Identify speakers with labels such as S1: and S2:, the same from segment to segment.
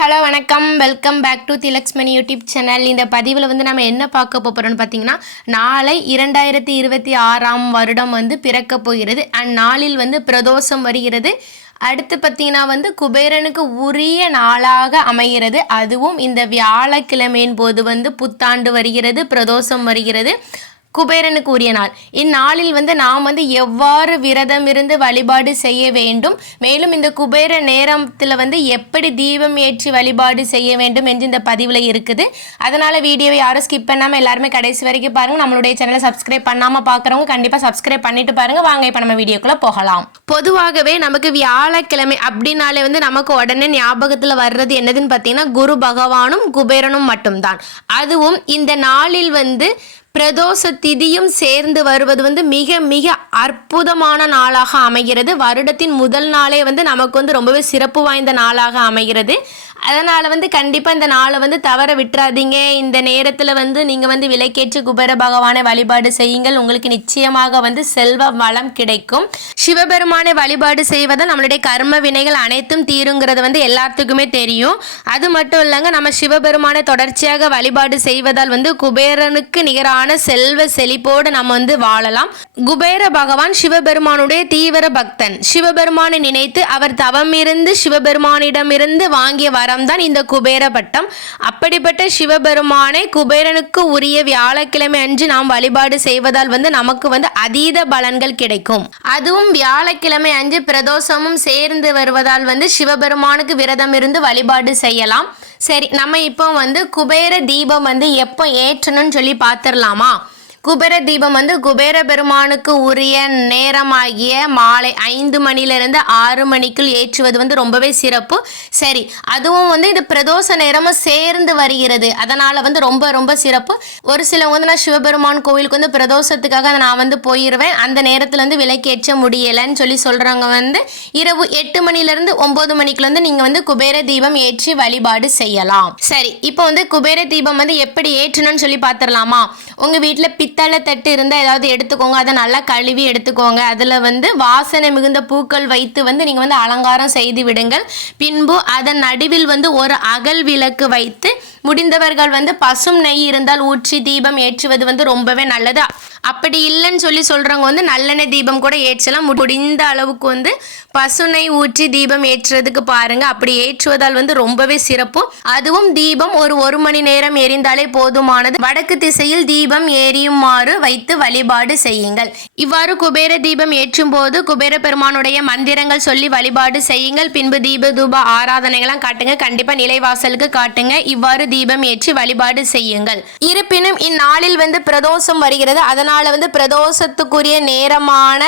S1: Hello வணக்கம். Welcome back to Thilaksmani YouTube channel இந்த பதிவில் வந்து நம்ம என்ன பார்க்க போகிறோம்னு பார்த்தீங்கன்னா நாளை இரண்டாயிரத்தி இருபத்தி ஆறாம் வருடம் வந்து பிறக்க போகிறது. அண்ட் நாளில் வந்து பிரதோஷம் வருகிறது. அடுத்து பார்த்தீங்கன்னா வந்து குபேரனுக்கு உரிய நாளாக அமைகிறது. அதுவும் இந்த வியாழக்கிழமையின் போது வந்து புத்தாண்டு வருகிறது பிரதோஷம் வருகிறது. குபேரனுக்கு உரிய நாள். இந்நாளில் வந்து நாம் வந்து எவ்வாறு விரதம் இருந்து வழிபாடு செய்ய வேண்டும்? மேலும் இந்த குபேர நேரத்தில் வந்து எப்படி தீபம் ஏற்றி வழிபாடு செய்ய வேண்டும் என்று இந்த பதிவில் இருக்குது. அதனால் வீடியோவை யாரும் ஸ்கிப் பண்ணாமல் எல்லாருமே கடைசி வரைக்கும் பாருங்கள் நம்மளுடைய சேனலை சப்ஸ்கிரைப் பண்ணாமல் பார்க்குறவங்க கண்டிப்பாக சப்ஸ்கிரைப் பண்ணிட்டு பாருங்கள் வாங்க இப்போ நம்ம வீடியோக்குள்ளே போகலாம். பொதுவாகவே நமக்கு வியாழக்கிழமை அப்படின்னாலே வந்து நமக்கு உடனே ஞாபகத்தில் வர்றது என்னதுன்னு பார்த்தீங்கன்னா குரு பகவானும் குபேரனும் மட்டும்தான். அதுவும் இந்த நாளில் வந்து பிரதோஷ திதியும் சேர்ந்து வருவது வந்து மிக மிக அற்புதமான நாளாக அமைகிறது. வருடத்தின் முதல் நாளே வந்து நமக்கு வந்து ரொம்பவே சிறப்பு வாய்ந்த நாளாக அமைகிறது. அதனால் வந்து கண்டிப்பாக இந்த நாளை வந்து தவற விட்டுறாதீங்க. இந்த நேரத்தில் வந்து நீங்கள் வந்து விலைக்கேற்று குபேர பகவானை வழிபாடு செய்யுங்கள். உங்களுக்கு நிச்சயமாக வந்து செல்வ வளம் கிடைக்கும். சிவபெருமானை வழிபாடு செய்வதால் நம்மளுடைய கர்ம வினைகள் அனைத்தும் தீருங்கிறது வந்து எல்லாத்துக்குமே தெரியும். அது மட்டும் இல்லைங்க நம்ம சிவபெருமானை தொடர்ச்சியாக வழிபாடு செய்வதால் வந்து குபேரனுக்கு நிகரான செல்வ செழிப்போடு நம்ம வந்து வாழலாம். குபேர பகவான் சிவபெருமானுடைய தீவிர பக்தன். சிவபெருமானை நினைத்து அவர் தவம் இருந்து சிவபெருமானிடமிருந்து வாங்கிய வர வரம் தான் இந்த குபேர பட்டம். அப்படிப்பட்ட சிவபெருமானை குபேரனுக்கு உரிய வியாழக்கிழமை அன்று நாம் வழிபாடு செய்வதால் வந்து நமக்கு வந்து அதீத பலன்கள் கிடைக்கும். அதுவும் வியாழக்கிழமை அன்று பிரதோஷமும் சேர்ந்து வருவதால் வந்து சிவபெருமானுக்கு விரதம் இருந்து வழிபாடு செய்யலாம். சரி நம்ம இப்போ வந்து குபேர தீபம் வந்து எப்போ ஏற்றணும்னு சொல்லி பார்த்துடலாமா? குபேர தீபம் வந்து குபேர பெருமானுக்கு உரிய நேரமாகிய மாலை ஐந்து மணிலிருந்து ஆறு மணிக்குள் ஏற்றுவது வந்து ரொம்பவே சிறப்பு. சரி அதுவும் வந்து இது பிரதோஷ நேரமும் சேர்ந்து வருகிறது. அதனால் வந்து ரொம்ப ரொம்ப சிறப்பு. ஒரு சிலவங்க வந்து நான் சிவபெருமான் கோவிலுக்கு வந்து பிரதோஷத்துக்காக நான் வந்து போயிடுவேன் அந்த நேரத்தில் வந்து விலைக்கேற்ற முடியலைன்னு சொல்லி சொல்கிறவங்க வந்து இரவு எட்டு மணிலேருந்து ஒம்பது மணிக்குள்ள வந்து நீங்கள் வந்து குபேர தீபம் ஏற்றி வழிபாடு செய்யலாம். சரி இப்போ வந்து குபேர தீபம் வந்து எப்படி ஏற்றணும்னு சொல்லி பார்த்துடலாமா உங்கள் வீட்டில் பித் பித்தளை தட்டு இருந்தால் ஏதாவது எடுத்துக்கோங்க. அதை நல்லா கழுவி எடுத்துக்கோங்க. அதில் வந்து வாசனை மிகுந்த பூக்கள் வைத்து வந்து நீங்கள் வந்து அலங்காரம் செய்து விடுங்கள். பின்பு அதன் நடுவில் வந்து ஒரு அகல் விளக்கு வைத்து முடிந்தவர்கள் வந்து பசும் நெய் இருந்தால் ஊற்றி தீபம் ஏற்றுவது வந்து ரொம்பவே நல்லது. அப்படி இல்லைன்னு சொல்லி சொல்கிறவங்க வந்து நல்லெண்ணெய் தீபம் கூட ஏற்றலாம். முடிந்த அளவுக்கு வந்து பசுனை ஊற்றி தீபம் ஏற்றுறதுக்கு பாருங்க. அப்படி ஏற்றுவதால் வந்து ரொம்பவே சிறப்பு. அதுவும் தீபம் ஒரு ஒரு மணி நேரம் எரிந்தாலே போதுமானது. வடக்கு திசையில் தீபம் எரியுமாறு வைத்து வழிபாடு செய்யுங்கள். இவ்வாறு குபேர தீபம் ஏற்றும் போது குபேர பெருமானுடைய மந்திரங்கள் சொல்லி வழிபாடு செய்யுங்கள். பின்பு தீப தூப ஆராதனைகளாம் காட்டுங்க. கண்டிப்பா நிலைவாசலுக்கு காட்டுங்க. இவ்வாறு தீபம் ஏற்றி வழிபாடு செய்யுங்கள். இருப்பினும் இந்நாளில் வந்து பிரதோஷம் வருகிறது. அதனால் வந்து பிரதோஷத்துக்குரிய நேரமான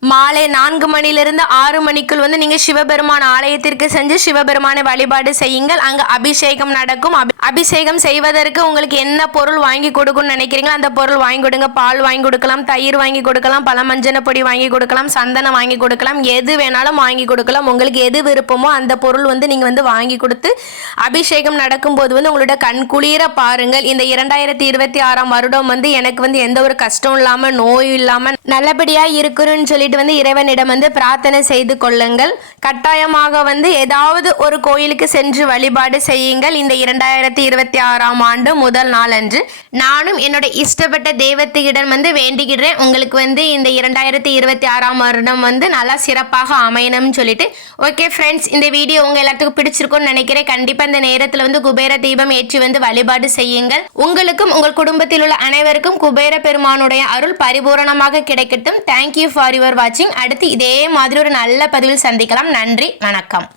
S1: மாலை நான்கு மணிலிருந்து ஆறு மணிக்குள் வந்து நீங்கள் சிவபெருமான் ஆலயத்திற்கு சென்று சிவபெருமானை வழிபாடு செய்யுங்கள். அங்கே அபிஷேகம் நடக்கும். அபி- அபிஷேகம் செய்வதற்கு உங்களுக்கு என்ன பொருள் வாங்கி கொடுக்கணும்னு நினைக்கிறீங்களோ அந்த பொருள் வாங்கி கொடுங்க. பால் வாங்கி கொடுக்கலாம் தயிர் வாங்கி கொடுக்கலாம் பழமஞ்சன பொடி வாங்கி கொடுக்கலாம் சந்தனம் வாங்கி கொடுக்கலாம் எது வேணாலும் வாங்கி கொடுக்கலாம். உங்களுக்கு எது விருப்பமோ அந்த பொருள் வந்து நீங்கள் வந்து வாங்கி கொடுத்து அபிஷேகம் நடக்கும்போது வந்து உங்களோட கண் குளிர பாருங்கள். இந்த இரண்டாயிரத்தி இருபத்தி ஆறாம் வருடம் வந்து எனக்கு வந்து எந்த ஒரு கஷ்டம் இல்லாமல் நோய் இல்லாமல் நல்லபடியாக இருக்கணும்னு சொல்லி சொல்லிட்டு வந்து இறைவனிடம் வந்து பிரார்த்தனை செய்து கொள்ளுங்கள். கட்டாயமாக வந்து ஏதாவது ஒரு கோயிலுக்கு சென்று வழிபாடு செய்யுங்கள். இந்த இரண்டாயிரத்தி இருபத்தி ஆறாம் ஆண்டு முதல் நாளன்று. நானும் என்னோட இஷ்டப்பட்ட தெய்வத்துக்கிடம் வந்து வேண்டிக்கிடுறேன் உங்களுக்கு வந்து இந்த இரண்டாயிரத்தி இருபத்தி ஆறாம் வருடம் வந்து நல்லா சிறப்பாக அமையணும்னு சொல்லிட்டு. ஓகே ஃப்ரெண்ட்ஸ் இந்த வீடியோ உங்க எல்லாத்துக்கும் பிடிச்சிருக்கும்னு நினைக்கிறேன். கண்டிப்பா இந்த நேரத்தில் வந்து குபேர தீபம் ஏற்றி வந்து வழிபாடு செய்யுங்கள். உங்களுக்கும் உங்கள் குடும்பத்தில் உள்ள அனைவருக்கும் குபேர பெருமானுடைய அருள் பரிபூரணமாக கிடைக்கட்டும். தேங்க்யூ ஃபார் யுவர் வாட்சிங் அடுத்து இதே மாதிரி ஒரு நல்ல பதிவில் சந்திக்கலாம். நன்றி. வணக்கம்.